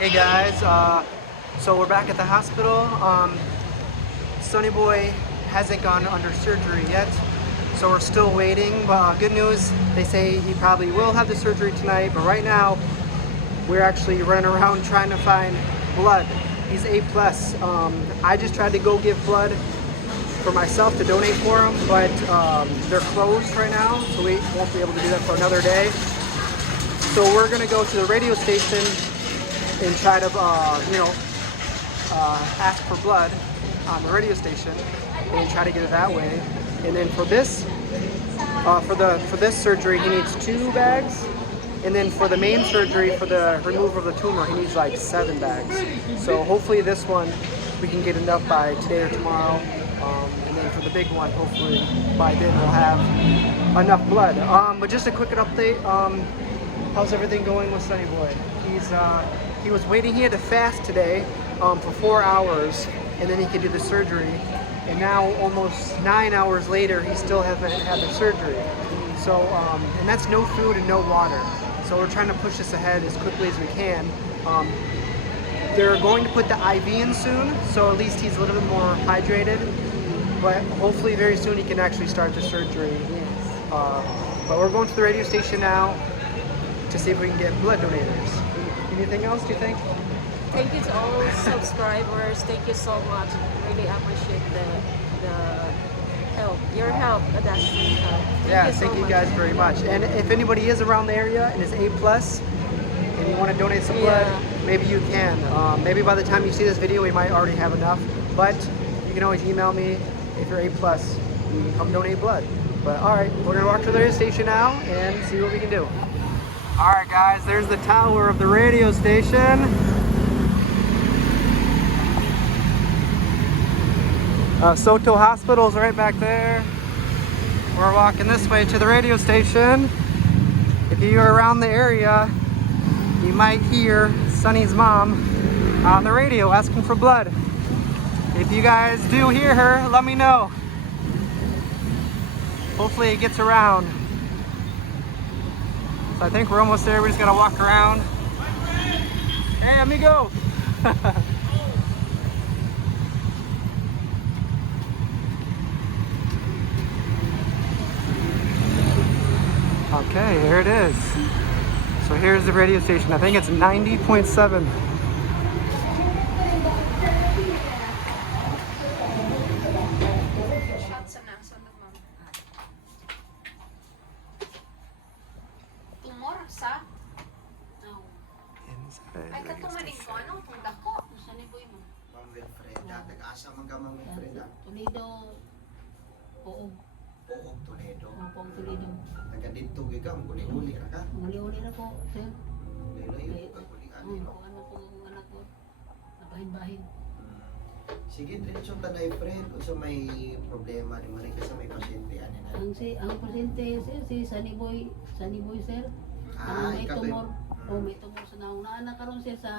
Hey guys, so we're back at the hospital. Sonny Boy hasn't gone under surgery yet, so we're still waiting. But good news, they say he probably will have the surgery tonight. But right now, we're actually running around trying to find blood. He's A+. I just tried to go give blood for myself to donate for him, but they're closed right now, so we won't be able to do that for another day. So we're gonna go to the radio station and try to, ask for blood on the radio station and try to get it that way. And then for this, for this surgery, he needs 2 bags. And then for the main surgery, for the removal of the tumor, he needs like 7 bags. So hopefully this one, we can get enough by today or tomorrow. And then for the big one, hopefully by then we'll have enough blood. But just a quick update. How's everything going with Sonny Boy? He was waiting. He had to fast today for 4 hours, and then he could do the surgery. And now, almost 9 hours later, he still hasn't had the surgery. So, and that's no food and no water. So we're trying to push this ahead as quickly as we can. They're going to put the IV in soon, so at least he's a little bit more hydrated. But hopefully, very soon he can actually start the surgery. But we're going to the radio station now to see if we can get blood donators. Anything else, do you think? Thank you to all subscribers. Thank you so much. Really appreciate the help. Your help, that's help. Thank you guys very much. And if anybody is around the area and is A+, and you want to donate some blood, maybe you can. Maybe by the time you see this video, we might already have enough. But you can always email me if you're A+. You can come donate blood. But all right, we're gonna walk to the radio station now and see what we can do. All right, guys, there's the tower of the radio station. Soto Hospital's right back there. We're walking this way to the radio station. If you're around the area, you might hear Sonny's mom on the radio asking for blood. If you guys do hear her, let me know. Hopefully it gets around. So I think we're almost there. We just gotta walk around. Hey, amigo! Okay, here it is. So here's the radio station. I think it's 90.7. Ay, katumaning ko, ano? Kung dako. Saan ibo mo? Ma'am Wilfreda, taga-asa man ka Ma'am Wilfreda? Toledo. Poog. Poog, Toledo. Poog, Toledo. Taga dito ka, muli-uli ra ka. Muli-uli na po, sir. Layo-layo, pagkulian no? Ano po ang anak ko? Nabahin-bahin. Sige, diretso ta na friend. Kung sa may problema ni Marie kasi may pasyente ani na. Ang pasyente, sir, si Sunny Boy, sir. May ikaw tumor. May tumor sa naong naanak karon siya sa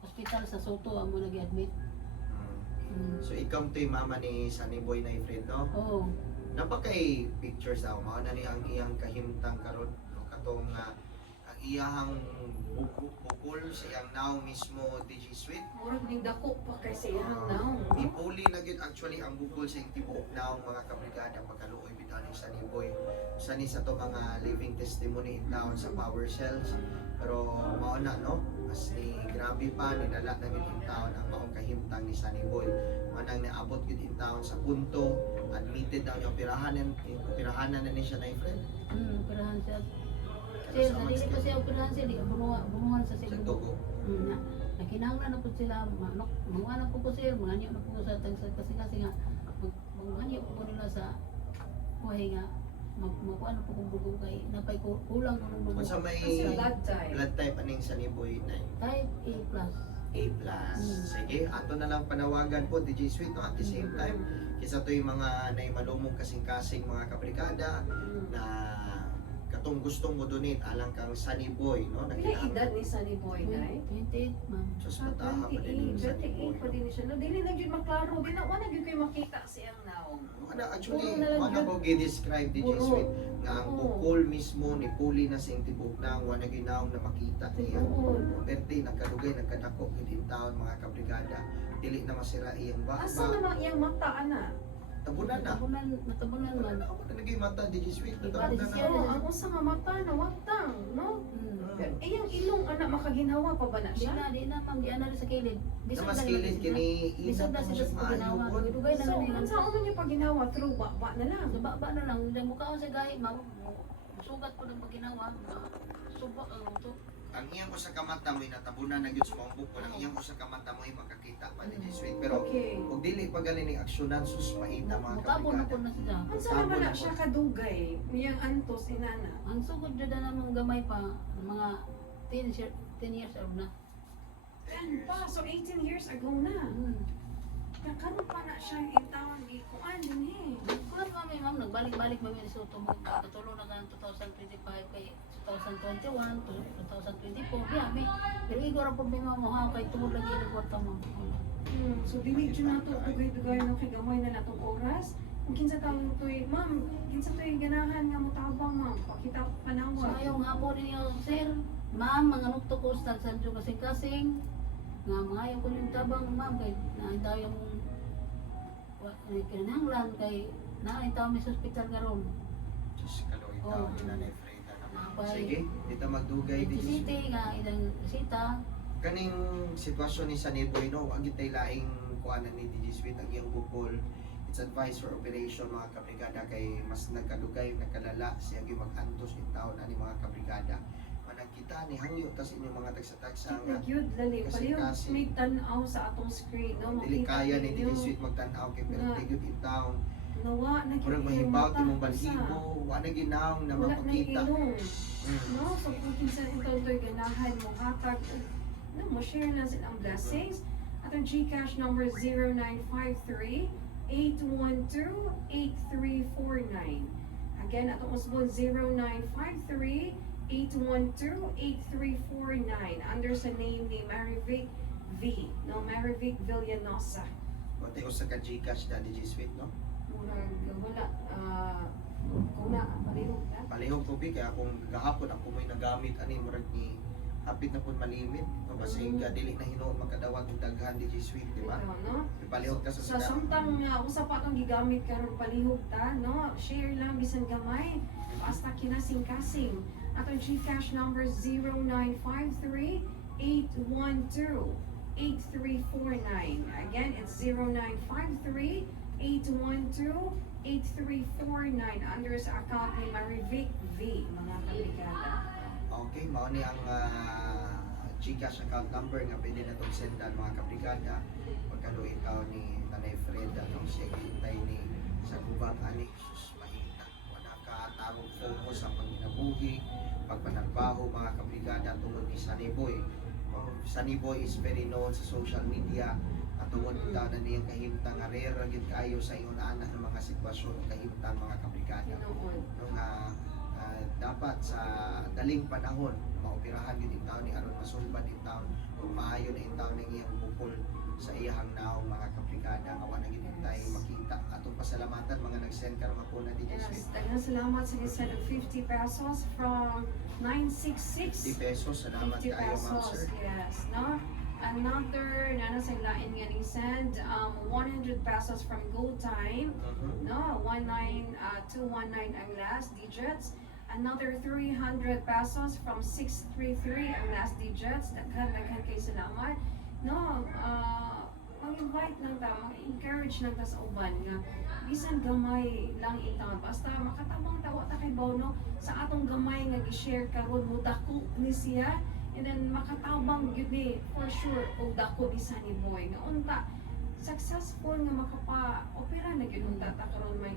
hospital sa Soto amo nag-admit. So ikaw to'y mama ni Sunny Boy na friend, no? Oo. Napakay pictures daw, mao na ni ang iyang kahimtang karon no katong ang iyang bukol sa iyang now mismo DJ Sweet. Murag ning dako pa kay sa iyang naong. Ipuli na gid actually ang bukol sa iyang tibuok now mga kabrigada pagkaluoy bitaw ni Sunny Boy. Sani sa to mga living testimony in town sa power cells. Pero mao na no, as ni grabe pa ninala na gid in town ang maong kahimtang ni Sunny Boy. Manang naabot gid in town sa punto admitted daw yung operahanan na ni siya na friend. Operahan siya. Sir, dili pa siya operahan siya, di bunuhan sa Sa siguro. tugo. Nakinahanglan na po sila, mga anak po sir, mga anyo na po sa tagsa kasi nga mga anyo po nila sa buhay nga ano po kung dugo kay napay kulang ng dugo. Kung sa may blood type aning Sunny Boy na Type A+. A+. Sige, ato na lang panawagan po DJ Sweet no at the same time. Kisa to yung mga naimalumong kasing-kasing mga kabrigada na katong gustong mo donate alang kang Sunny Boy no Pila edad ni Sunny Boy na 28 ma'am. Sus pataha pa din yung Sunny Boy. 28 pa din siya. No, dili na gyud maklaro, di na wala gyud kayo makita siyang naong. Ano actually, Puro na lang ano yun. ko gi-describe DJ Puro. Sweet nga ang Oo. bukol mismo ni puli na siyang tibok na wala ginaw na makita niya. Oo. Perte nagkadugay dugay nagkadako gid in town mga kabrigada. Dili na masira iyang Asa naman iyang mata, ana? tabunan na. Natabunan Wala man. na ako na nagay mata di sweet na Iba, tabunan di na. siya. Oo, ang usa nga mata na watang, no? Pero iyang ilong ana makaginhawa pa ba na Di siya? na, ma'am, di na rin sa kilid. Na mas kilid kini Bisag na sila sa ginawa. maayo. Dugay na So, lang unsa man yung paginawa through ba na lang? Sa baba na lang, hindi mo ka sa gahi, ma'am. Sugat ko ng paginawa. Subak ang to. Ang iyang usa ka mata mo'y natabunan na gyud sa mga bukol. Ang iyang usa ka mata mo'y makakita pa di sweet. Pero Okay. kung dili pa galing ni aksyonan sus maita mga Mukabon na po kabrigada. na siya. Unsa naman na siya kadugay? Iyang antos inana. Ang sugod dyan na namang gamay pa, mga 10 years old na. 10 pa, so 18 years ago na. Karon pa na siya itawag ikuan din Kuhan kami, ma'am, nagbalik-balik kami sa Soto. Katulo na ka 2025 kay 2021 to 2024. Di ami. Pero igor ang problema mo ha, kay tungod lagi ng kwarta mo. So dili jud nato dugay-dugay no kay gamay na natong oras. Kung kinsa taon toy, ma'am, kinsa toy ganahan nga mo tabang ma'am, pakita So panawa. ayong hapon ninyo, sir, ma'am, mga nukto ko sa Sancho kasing-kasing. Nga mga ayaw ko yung tabang, ma'am, kay naitaw yung kinahanglan kay naitaw may sa hospital karon. Diyos kaloy Oo. tao ni Nanay Freda naman. Napay. Sige, dito magdugay di City nga idang sita. kaning sitwasyon ni Saniboy no, ang gitay laing kuanan ni DJ Sweet ang iyang bukol. It's advice for operation mga kabrigada kay mas nagkadugay nagkalala siya gyud mag-antos in taon ani mga kabrigada. Manang kita ni hangyo tas inyong mga tagsa-tagsa nga Gyud lali Kasi paliw kasi- may tan-aw sa atong screen no dili makita kaya ni DJ ninyo. Sweet magtan-aw kay pero Na- tigod in town. Nawa na Murag mahibaw imong balhibo, wa na ginaong na wala na mapakita. ilong. Mm. No, so kung kinsa ito to'y ganahan mo hatag, no, mo share lang silang blessings. At ang GCash number 0953-812-8349. Again, atong usbon 0953-812-8349 under sa name ni Marivic V. No, Marivic Villanosa. Pati usa ka Gcash na DJ Sweet no. Murag wala, kuna, palihog na. Palihog ko kaya akong gahapon ako may nagamit ani murag ni hapit na pud malimit no basig ka dili na hinuon magkadawat og daghan DJ Sweet di ba? Ito, no? Palihog ka sa Sa samtang usa pa itong gigamit karon palihog ta, no? Share lang bisan gamay. Basta kinasing-kasing. Atong GCash number 0953-812-8349. Again, it's 0953-812-8349 under sa account ni Marivic V, mga kabrigada. Okay, mao ni ang Gcash account number nga pwede na tong sendan mga kabrigada. Pagkaluin taw ni Nanay Freda no siya gitay ni sa gubang ani sus mahita. Wala ka tarong focus sa panginabuhi, pagpanarbaho mga kabrigada tungod ni Sunny Boy. Sunny Boy is very known sa social media at tungod itaw na niyang kahimtang nga rare gyud kayo sa ingon ana ng mga sitwasyon o kahimtang mga kabrigada. Tinood. Nung dapat sa daling panahon maoperahan yun in town ni aron masulbad in town kung maayo na in town ng iyang bukol sa iyang naong mga kabrigada nga wala gid tayo makita atong pasalamatan mga nag-send karon ako na DJ Yes, Sweet tagang salamat sa gisend of 50 pesos from 966. 50 pesos salamat 50 kayo ma'am pesos, sir. yes, no? Another, nana sa lain nga ni send, 100 pesos from GoTime, Mhm. no? 19219 ang last digits. Another 300 pesos from 633 ang last digits. Daghan kay salamat. No, mag-invite lang ta, mag-encourage lang ta sa uban nga bisan gamay lang itaon. Basta makatabang tawa ta kay Bono sa atong gamay nga gi-share karon mo dako ni siya. And then makatabang gyud ni for sure og dako ni Sunny Boy nga unta successful nga makapa-opera na gyud unta ta karon may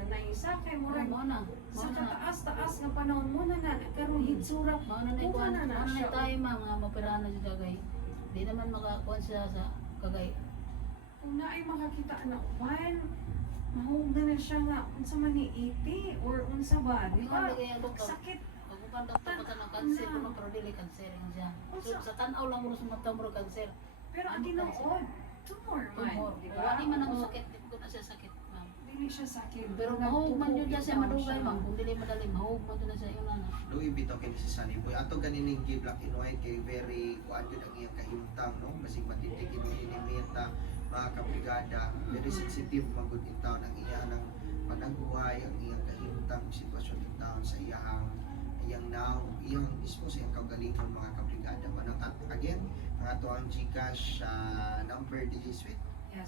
anay sa kay murag Mao na. sa kataas-taas nga panahon mo na karon hitsura Mao na Kuha na na siya. tayo ma'am, mga mapirahan na siya kagay. Di naman makakuan siya sa kagay. kung naay makakita na uban mahugdan na siya nga unsa man ni iti or unsa ba di ba Lagay ang doktor. sakit Pag upan doktor ka ng cancer kuno pero dili cancer ang siya. So sa tan-aw lang mo sa mata mo cancer. pero ang tinuod tumor man Tumor. di ba Wala man ang Oo. sakit, di ko na siya sakit, ma'am. dili siya sakit. Pero mahog man yun siya Nagtubo madugay siya. ma'am. Kung dili madali, mahog man yun siya yun na. Louis bitaw kini si Sunny Boy. Ato ganining gi black and white kay very kuan gyud ang iyang kahimtang no. Basig matitigin mo ini meta mga kabrigada. Very sensitive magud in town ang iyang panagbuhay, ang iyang kahimtang sitwasyon in town sa iyang iyang mismo sa iyang kaugalingon mga kabrigada. Manang again, ang ato ang GCash number DJ Sweet. Yeah,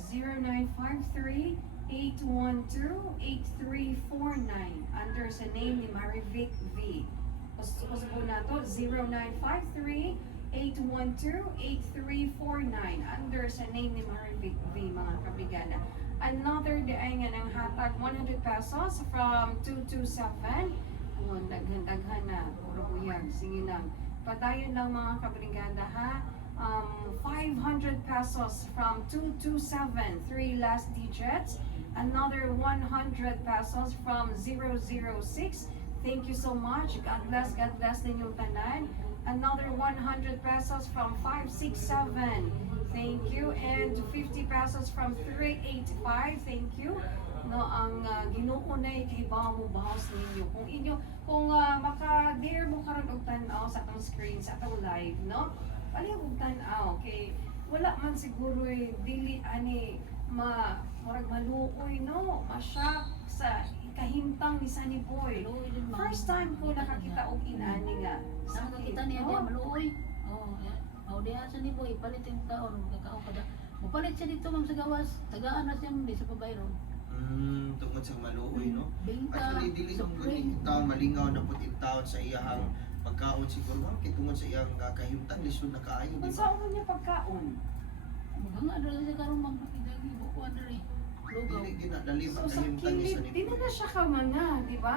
0953-812-8349 under sa name ni Marivic V. Usbo na to, 0953-812-8349 under sa name ni Marivic V, mga kabrigada. Another day nga ng hatag 100 pesos from 227. Oh, daghan na, puro buyag, sige lang. Padayon lang mga kabrigada ha. 500 pesos from 227, 3 last digits. Another 100 pesos from 006. Thank you so much. God bless ninyong tanan. Another 100 pesos from 567. Thank you. And 50 pesos from 385. Thank you. No, ang Ginoo nay kay mo bahos ninyo. Kung maka-dare mo karon og tan-aw sa atong screen sa atong live, no? Palihog og tan-aw kay wala man siguro dili ani murag maluoy no, masyak sa kahimtang ni Sunny Boy. Maluoy din ma'am. First time ko nakakita og inani nga. Nakakita niya diya maluoy. Oh, yeah. Oh, diha sa ni boy palit yung kaon, kakaon kada. Mupalit siya dito ma'am sa gawas. Tagaan na siya ma'am di sa pabayron. Tungod sa maluoy no. Bingka, Actually, dili nung supreme. taon malingaw na pud in town sa iyang pagkaon siguro ma'am kay tungod sa iyang kahimtang lisod na kaayo di Kung ba? saan mo niya pagkaon? Mga dala siya karon ma'am idagi buko diri. Lugaw. Dili ginadali So ang sa kahimtang ni kilid, Sunny di Boy. na siya kamanga, di ba?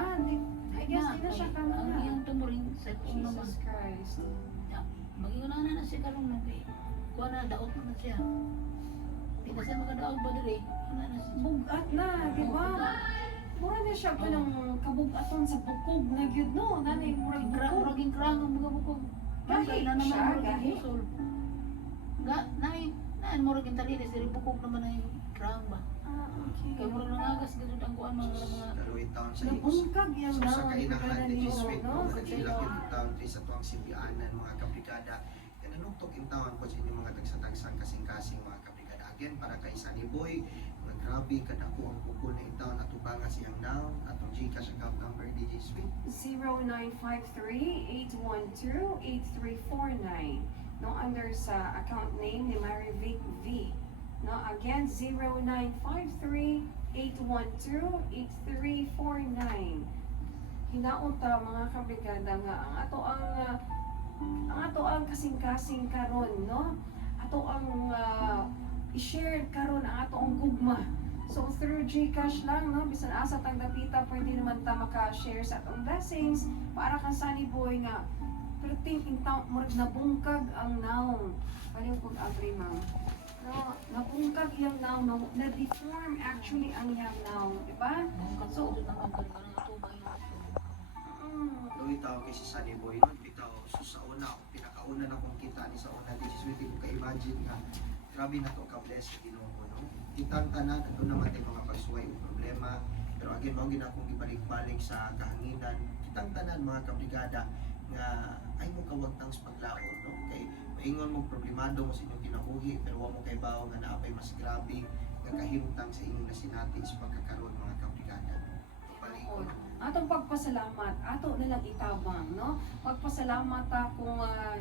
I guess di na siya Ang kamanga. iyang tumuring sa kung naman. Jesus Christ. Magiguna na siya karon no kay. Kuha na daot na siya. Di na siya makadaog ba diri? Ano na siya? Bugat na, di ba? Mura na siya pa ng kabugaton sa bukog na gyud no. Nanay, murag bukog. Muraging krang ang mga bukog. Gahi Kaya na naman siya, muraging gahi. pusol. Nai muraging talilis diri bukog naman na yung krang ba. Ah, okay. Kaya murag nangagas gud ang kuan mga Daloy taon sa Higos. Nabungkag yan So na. sa kainahan Pagkala ni niyo, Sweet no? no, Sa nagilak tayo. yung town sa tuwang simbianan mga kabrigada. Kananuktok in town po sa inyong mga tagsatagsang kasing-kasing mga kabrigada. Again, para kay Sunny Boy, mga grabe kadako ang bukol na in town at ubangan siyang now atong GCash account number DJ Sweet. 0953-812-8349. No, under sa account name ni Marivic V. No, again, 0953-812-8349. Hinaunta mga kabrigada nga ang ato ang kasing-kasing karon, no? Ato ang i-share karon ang ato ang gugma. So through GCash lang, no? Bisan asa tang dapita, pwede naman ta maka-share sa atong blessings para kang Sunny Boy nga perting intaw murag nabungkag ang naong. Pareho kog agree ma'am. No, nabungkag iyang naong, na-deform actually ang iyang naong, di ba? So, naman kanang tubay yung Luwi tao kay si Sunny Boy no, bitaw so sa una pinakauna na kong kita ni sa una DJ Sweet ko ka-imagine nga grabe na to ka-bless sa Ginoo no. Kitang tanan adto naman tay mga pagsuway o problema pero again mao gid akong gibalik-balik sa kahanginan kitang tanan mga kabrigada nga ay mo kawagtang sa paglaon no kay maingon mo problemado mo sa inyong kinabuhi pero wa mo kay bawo nga naapay mas grabe nga kahimtang sa inyong nasinati sa pagkakaroon mga kabrigada. Palikod. Atong pagpasalamat, ato na lang itabang, no? Pagpasalamat ta kung nga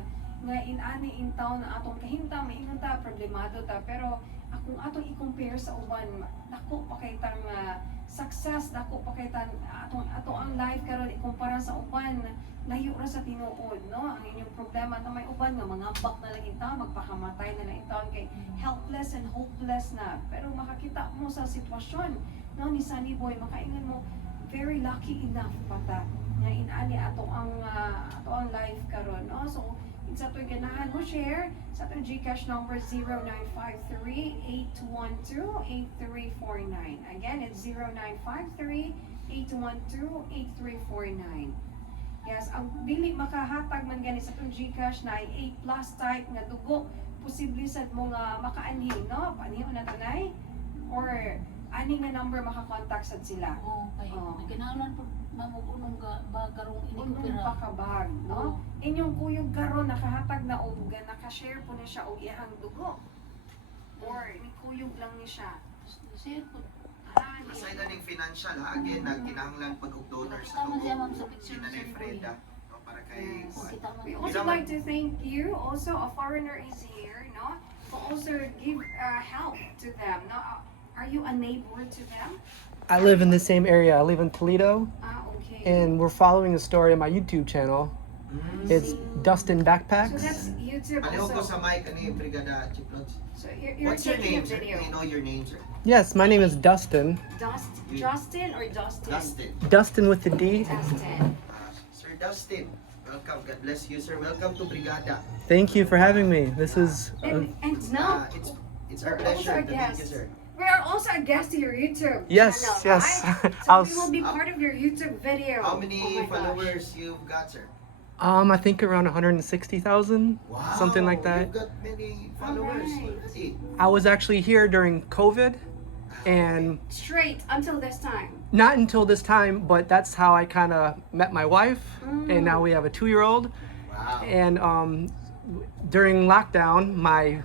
inani in town na atong kahimtang maingon ta problemado ta pero akong atong i-compare sa uban dako pa kay tang success dako pa kay tan ato ang life karon ikumpara sa uban layo ra sa tinuod, no? Ang inyong problema na may uban nga mangambak na lang in town, magpakamatay na lang in town kay helpless and hopeless na pero makakita mo sa sitwasyon, no, ni Sunny Boy makaingon mo very lucky enough pata nga inani ato ang life karon, no? So sa to ganahan mo share sa atong GCash number 0953-812-8349. Again, it's 0953-812-8349. Yes, ang dili makahatag man gani sa atong GCash na ay 8 plus type nga dugo posible sad mo nga makaanhi, no? Paaniho na tanay or aning na number makakontak sad sila. Oo, kay Oo. nagkinahanglan po mamugunong ka ba karong Unong inikopira. pakabag, no? Inyong kuyog karon nakahatag na og naka-share po na siya og iyang dugo. Or ni kuyog lang ni siya. Sir po. Aside na ning financial ha, again, nagkinahanglan po og donor sa Tama siya ma'am dugo. sa picture Si Nanay sa Freda. No, para kay... Yes. Kita mo. We also like to thank you. Also, a foreigner is here, no? To also give help to them. No, are you a neighbor to them? I live in the same area. I live in Toledo, Okay. and we're following the story on my YouTube channel. It's Dustin So Backpacks. that's YouTube Palihog ko sa also. mic ani Brigada Chiplods. So you're What's your taking name, a sir? video. Do you know your name, sir? Yes, my name is Dustin. Justin or Dustin? Dustin. Dustin with the D. Dustin. Sir Dustin, welcome. God bless you, sir. Welcome to Brigada. Thank you for having me. This is And now, It's our we're also pleasure a to meet you, guest. sir. We are also a guest to your YouTube Yes, channel, yes. right? I'll So we will be part of your YouTube video. How Oh many my gosh. followers you've got, sir? I think around 160,000, Wow, something like that. You've got many followers Alright. already. I was actually here during COVID, and Straight until this time. not until this time, but that's how I kind of met my wife, and now we have a 2-year-old. Wow. And during lockdown, I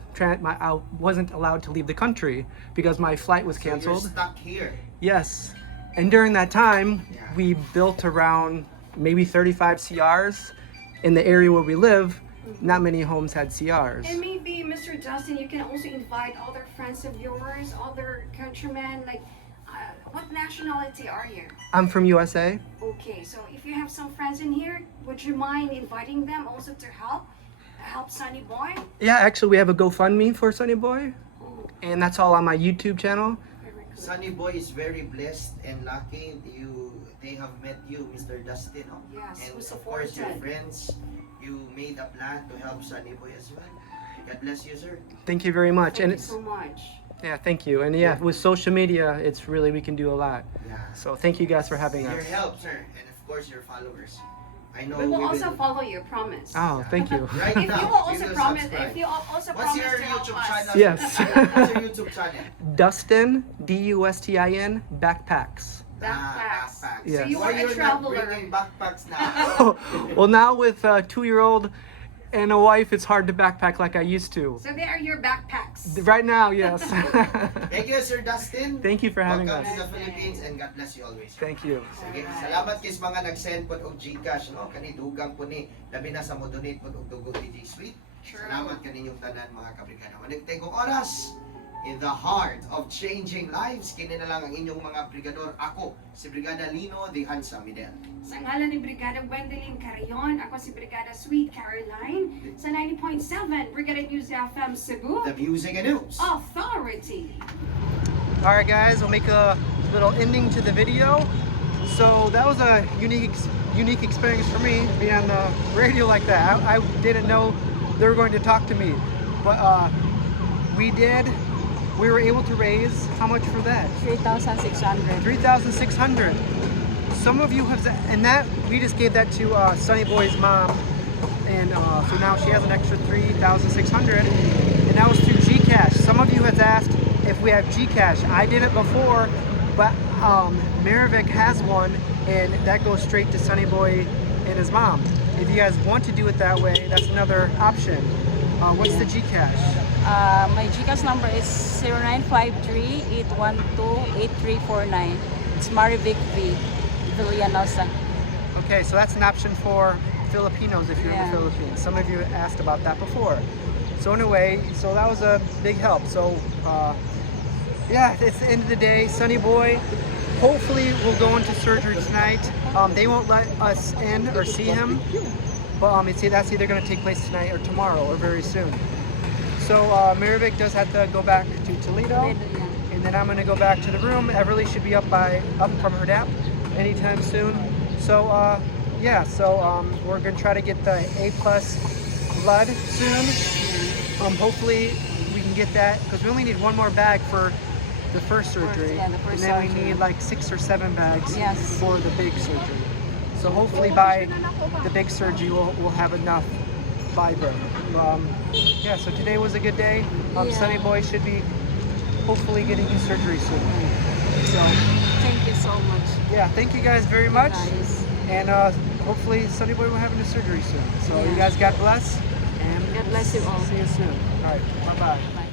wasn't allowed to leave the country because my flight was So you're canceled. stuck here. Yes, and during that time, Yeah. we built around maybe 35 CRs. In the area where we live, not many homes had CRs. And maybe, Mr. Dustin, you can also invite other friends of yours, other countrymen, like, what nationality are you? I'm from USA. Okay, so if you have some friends in here, would you mind inviting them also to help Sunny Boy? Yeah, actually, we have a GoFundMe for Sunny Boy, and that's all on my YouTube channel. Very good. Sunny Boy is very blessed and lucky. They have met you, Mr. Dustin. Oh? Yes, And who of course, your supported. friends. You made a plan to help Sunny Boy as well. God bless you, sir. Thank you very much. Thank And you it's so much. yeah, thank you. And yeah, with social media, it's really we can do a lot. Yeah. So thank you guys for having Your us. help, sir, and of course your followers. I know We will also follow you, promise. Oh, thank you. Right If now, you will we also will promise, subscribe. if you also What's promise your to help YouTube us. channel? Yes. What's your YouTube channel? Dustin, Dustin Backpacks. Backpacks. Yes. So you Why are a you're traveler. not bringing backpacks now? Well, now with a 2-year-old and a wife, it's hard to backpack like I used to. So they are your backpacks. Right now, yes. Thank you, Sir Dustin. Thank you for having Welcome us. to the Philippines and God bless you always. Thank you. Sige, salamat kis mga nag-send po og Gcash, no? Kani dugang po ni labi na sa mo donate po og dugo ni G-Suite. Sure. Salamat kaninyong tanan mga kabrigada. Manigtay kong oras in the heart of changing lives. Kini na lang ang inyong mga brigador. Ako, si Brigada Lino de Hansa Midel. Sa ngalan ni Brigada Gwendolyn Carayon, ako si Brigada Sweet Caroline sa 90.7 Brigada News FM Cebu The Music and News. Authority. All right, guys, we'll make a little ending to the video. So that was a unique experience for me, being on the radio like that. I didn't know they were going to talk to me, but we did. We were able to raise how much for that? 3,600. 3,600. Some of you have, and that we just gave that to Sunny Boy's mom, and so now she has an extra 3,600, and that was through Gcash. Some of you have asked if we have Gcash. I did it before, but Maravik has one, and that goes straight to Sunny Boy and his mom. If you guys want to do it that way, that's another option. What's the Gcash? My GCash number is 0953-812-8349. It's Marivic V. Villanosa. Okay, so that's an option for Filipinos if you're in Yeah. the Philippines. Some of you asked about that before. So anyway, so that was a big help. So yeah, it's the end of the day. Sunny Boy, hopefully we'll go into surgery tonight. They won't let us in or see him, but that's either going to take place tonight or tomorrow or very soon. So Maravik does have to go back to Toledo, and then I'm going to go back to the room. Everly should be up from her nap anytime soon. So yeah, so we're going to try to get the A+ blood soon. Hopefully we can get that, because we only need one more bag for the first surgery, yeah, the first and then we surgery. need like 6 or 7 bags Yes. for the big surgery. So hopefully by the big surgery we'll have enough by then. Yeah, so today was a good day. Yeah. Sunny Boy should be hopefully getting his surgery soon. So Thank you so much, yeah, thank you guys very much. guys. And hopefully Sunny Boy will have a new surgery soon. So you Yeah. guys, God bless. And God bless you all. See you soon. All right, bye-bye. Bye.